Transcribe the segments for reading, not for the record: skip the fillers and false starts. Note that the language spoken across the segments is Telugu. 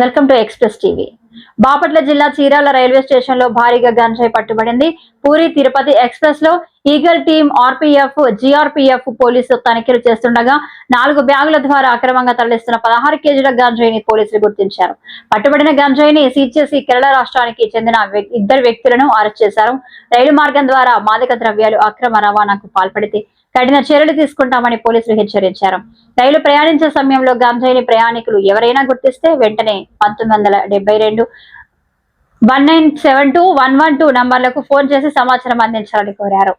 Welcome to express TV. Bapatla జిల్లా చీరాల రైల్వే స్టేషన్ లో భారీగా గంజాయి పట్టుబడింది. పూరి తిరుపతి ఎక్స్ప్రెస్ లో ఈగల్ టీం, ఆర్పీఎఫ్, జీఆర్పీఎఫ్ పోలీసులు తనిఖీలు చేస్తుండగా 4 బ్యాగుల ద్వారా అక్రమంగా తరలిస్తున్న 16 కేజీల గంజాయిని పోలీసులు గుర్తించారు. పట్టుబడిన గంజాయిని సీజ్ చేసి కేరళ రాష్ట్రానికి చెందిన 2 వ్యక్తులను అరెస్ట్ చేశారు. రైలు మార్గం ద్వారా మాదక ద్రవ్యాలు అక్రమ రవాణాకు పాల్పడితే కఠిన చర్యలు తీసుకుంటామని పోలీసులు హెచ్చరించారు. రైలు ప్రయాణించే సమయంలో గంజాయిని ప్రయాణికులు ఎవరైనా గుర్తిస్తే వెంటనే 1972 1972 112 నంబర్లకు ఫోన్ చేసి సమాచారం అందించాలని కోరారు.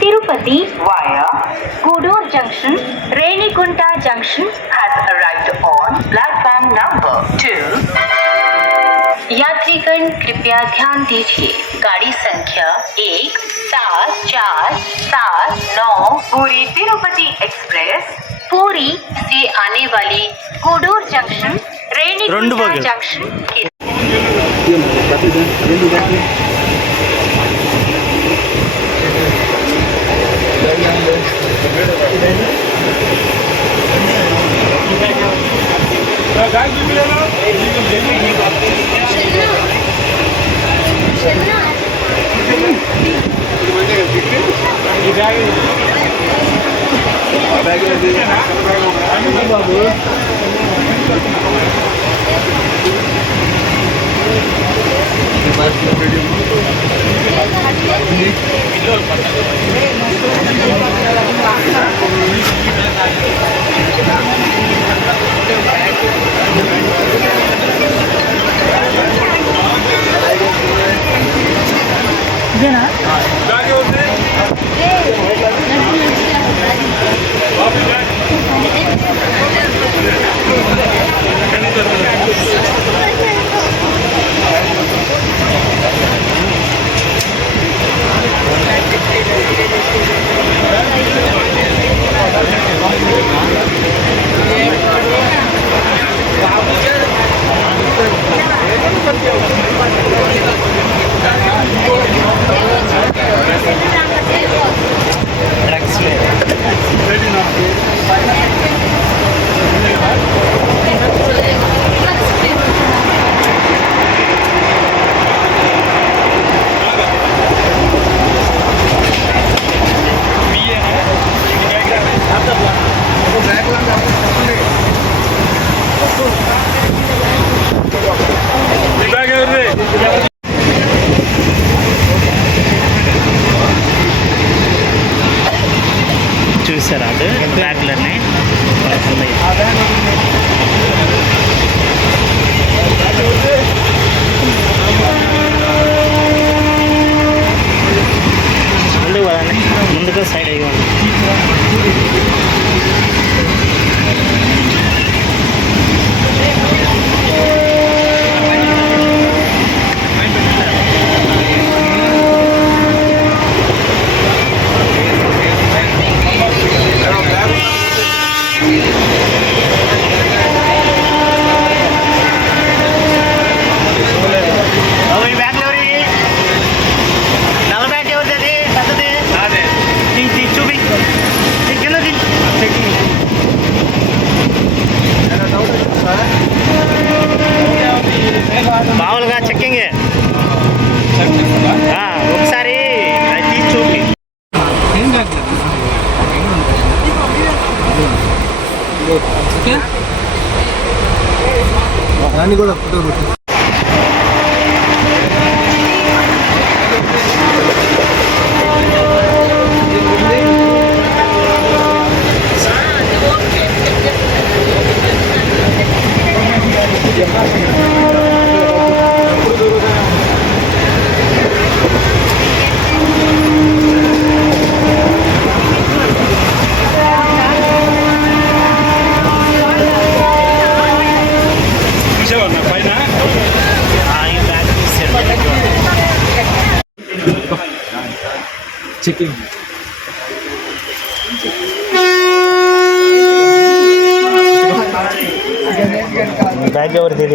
Tirupati via Kudur Junction, Renigunta Junction has arrived on platform number 2. यात्रीगण कृपया ध्यान दीजिए, गाड़ी संख्या 17479 पूरी तिरुपति एक्सप्रेस पूरी से आने वाली कुडूर जंक्शन, रेणिगुंटा जंक्शन के చూసారా బ్యాగ్లన్నీ ముందుగా సైడ్ అయ్యి మామూలుగా చెక్కింగ్ ఒకసారి తీసి చూపి దాన్ని కూడా ఫోటో చెకింగ్ బ్యాగ్ ఎవరిది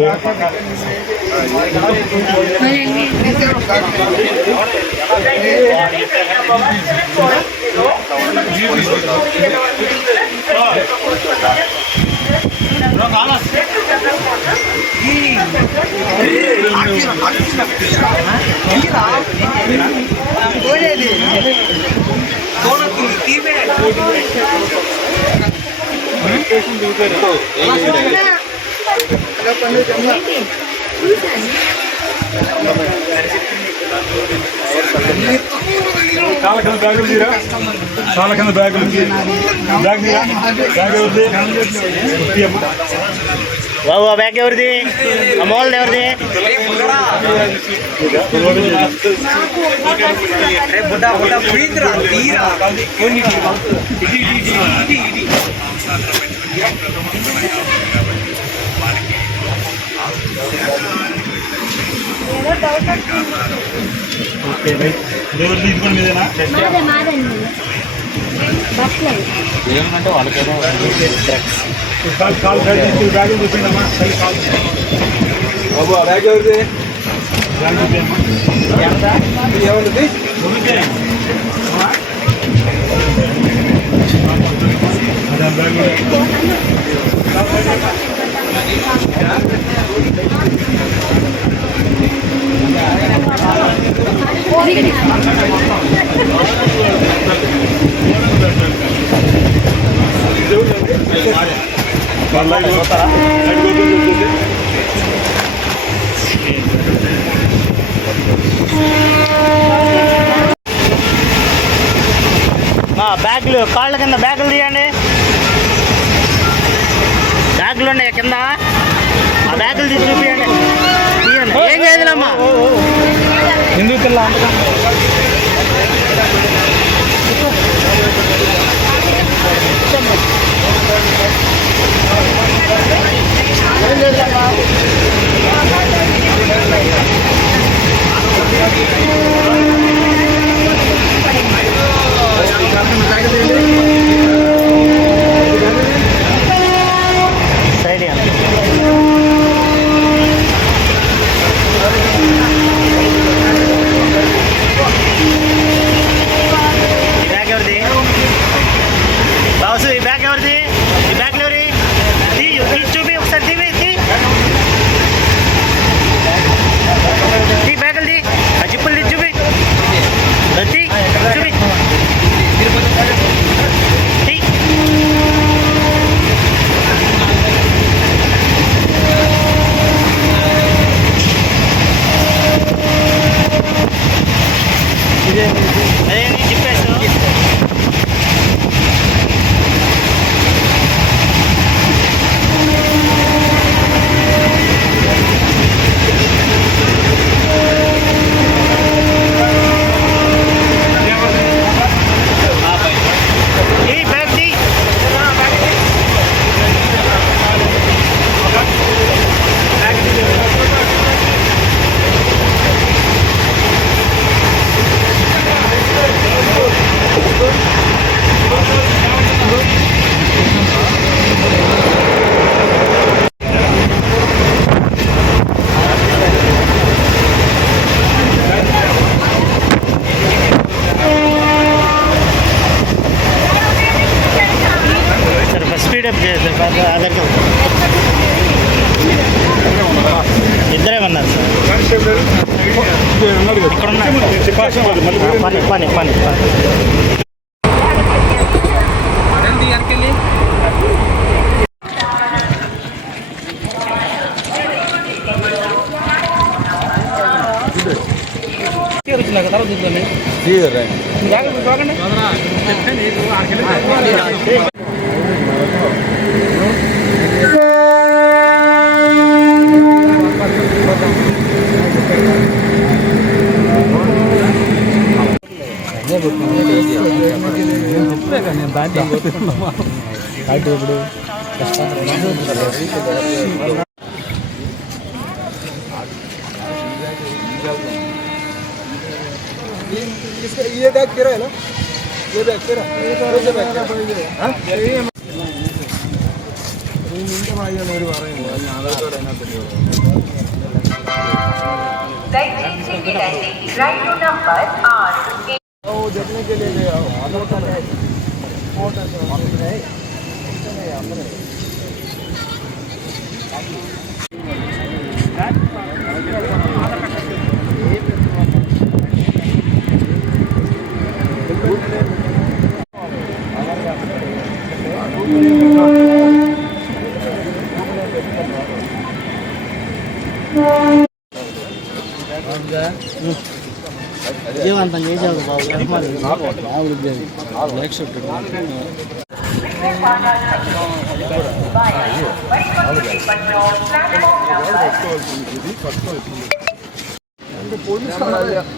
కాళ్ళ బ్యాగులు తీరా కాళ్ళ కింద బ్యాగులు బ్యాగ్ తీరా బ్యాగ్ ఎవరిది బాబు ఆ బ్యాగ్ ఎవరిది ఆ మోల్ ఎవరిది దేవుడి తీసుకొని మీదేనా ఏమంటే వాళ్ళకేమో కాలు బ్యాగులు చూపించమ్మా బాబు ఆ బ్యాగ్ ఎవరిది బ్యాగ్ చూపించమ్మా ఎవరిది అదే బ్యాగ్ బ్యాగులు కాళ్ళ కింద బ్యాగులు తీయండి బ్యాగులు ఉన్నాయి కింద ఆ బ్యాగులు తీసి చూపించండి తీయండి ఏం చేయదులమ్మా ఎందుకు తెల్లా సైడ్ ఈ బ్యాగ్ ఎవరిది బాసు ఈ బ్యాగ్ ఎవరిది ఈ బ్యాగ్ ఎవరి చూపి ఒకసారి తీ బ్యాగులు తీ ఆ జిప్పులు తీ చూపి తీ చూపి తీ అదే నీ జిప్పేసు ఈ బ్యాగ్ తీ సరే ఫస్ట్ స్పీడ్ అప్ చేయాలి సార్ ఆధార్ కార్డు ఇద్దరే ఉన్నారు సార్ ఇక్కడ ఉన్నారు పని ये बैग तेरा है ना, ये बैग तेरा, ये बैग तेरा, हाँ? దయచేసి వినండి. రైలు నంబర్ 6 वो देखने के लिए ले आओ, జీవంతం చేసావు బాబు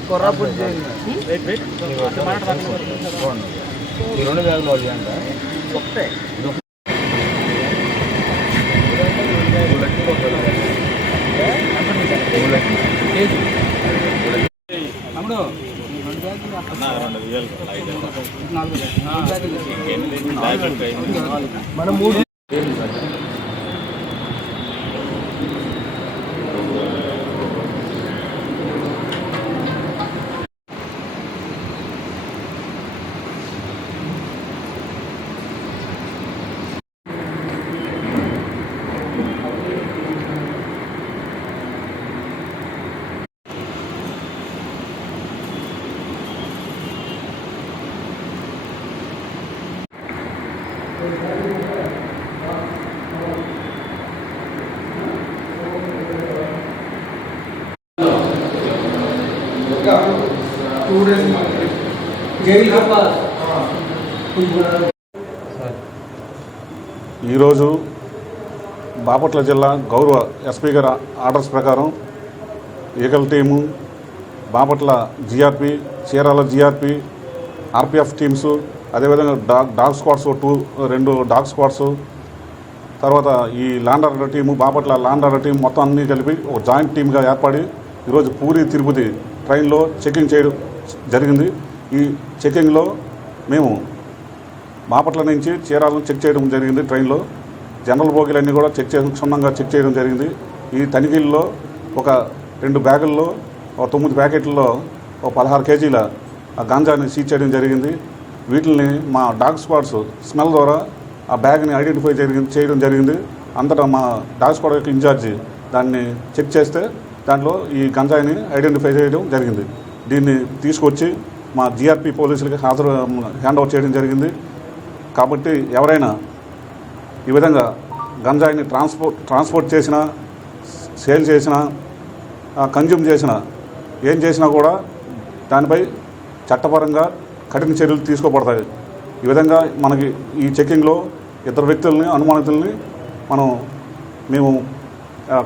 कोरापुट जेल రెండు బ్యాగులు ఒకటే మనం మూడు ఈరోజు బాపట్ల జిల్లా గౌరవ ఎస్పీ గారి ఆర్డర్స్ ప్రకారం eagle team, Bapatla GRP, Chirala GRP, RPF teams, అదేవిధంగా డాగ్ స్క్వాడ్స్ రెండు డాగ్ స్క్వాడ్స్, తర్వాత ఈ land order team, Bapatla land order team మొత్తం అన్నీ కలిపి ఒక జాయింట్ టీమ్గా ఏర్పడి ఈరోజు పూరి తిరుపతి ట్రైన్లో చెకింగ్ చేయడం జరిగింది. ఈ చెకింగ్లో మేము బాపట్ల నుంచి చీరాలను చెక్ చేయడం జరిగింది. ట్రైన్లో జనరల్ బోగీలన్నీ కూడా క్షుణ్ణంగా చెక్ చేయడం జరిగింది. ఈ తనిఖీల్లో ఒక 2 బ్యాగుల్లో 9 ప్యాకెట్లలో 16 కేజీల గాంజాని సీజ్ చేయడం జరిగింది. వీటిని మా డాగ్ స్క్వాడ్స్ స్మెల్ ద్వారా ఆ బ్యాగ్ని ఐడెంటిఫై చేయడం జరిగింది. అంతటా మా డాగ్ స్క్వాడ్ యొక్క ఇన్ఛార్జి దాన్ని చెక్ చేస్తే దాంట్లో ఈ గంజాయిని ఐడెంటిఫై చేయడం జరిగింది. దీన్ని తీసుకొచ్చి మా జీఆర్పీ పోలీసులకి హ్యాండ్ ఓవర్ చేయడం జరిగింది. కాబట్టి ఎవరైనా ఈ విధంగా గంజాయిని ట్రాన్స్పోర్ట్ చేసినా, సేల్ చేసినా, కన్జ్యూమ్ చేసినా, ఏం చేసినా కూడా దానిపై చట్టపరంగా కఠిన చర్యలు తీసుకోబడతాయి. ఈ విధంగా మనకి ఈ చెకింగ్లో 2 వ్యక్తుల్ని, అనుమానితుల్ని మేము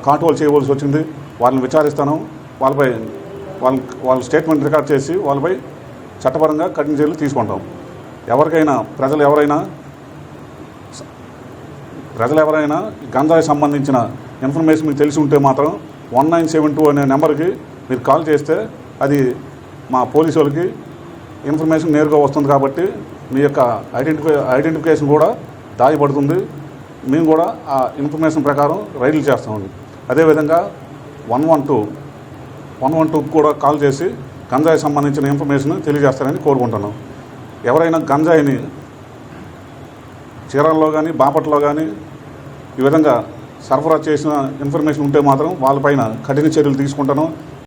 కాంట్రోల్ చేయవలసి వచ్చింది. వాళ్ళని విచారిస్తాను. వాళ్ళ స్టేట్మెంట్ రికార్డ్ చేసి వాళ్ళపై చట్టపరంగా కఠిన చర్యలు తీసుకుంటాం. ఎవరికైనా ప్రజలు ఎవరైనా గంజాయి సంబంధించిన ఇన్ఫర్మేషన్ మీకు తెలిసి ఉంటే మాత్రం 1972 అనే నెంబర్కి మీరు కాల్ చేస్తే అది మా పోలీసు వాళ్ళకి ఇన్ఫర్మేషన్ నేరుగా వస్తుంది. కాబట్టి మీ యొక్క ఐడెంటిఫికేషన్ కూడా దాయబడుతుంది. మేము కూడా ఆ ఇన్ఫర్మేషన్ ప్రకారం రైడ్లు చేస్తామండి. అదేవిధంగా 112 కూడా కాల్ చేసి గంజాయి సంబంధించిన ఇన్ఫర్మేషన్ తెలియజేస్తారని కోరుకుంటున్నాం. ఎవరైనా గంజాయిని చీరాల్లో కానీ, బాపట్లో కానీ ఈ విధంగా సరఫరా చేసిన ఇన్ఫర్మేషన్ ఉంటే మాత్రం వాళ్ళపైన కఠిన చర్యలు తీసుకుంటాను.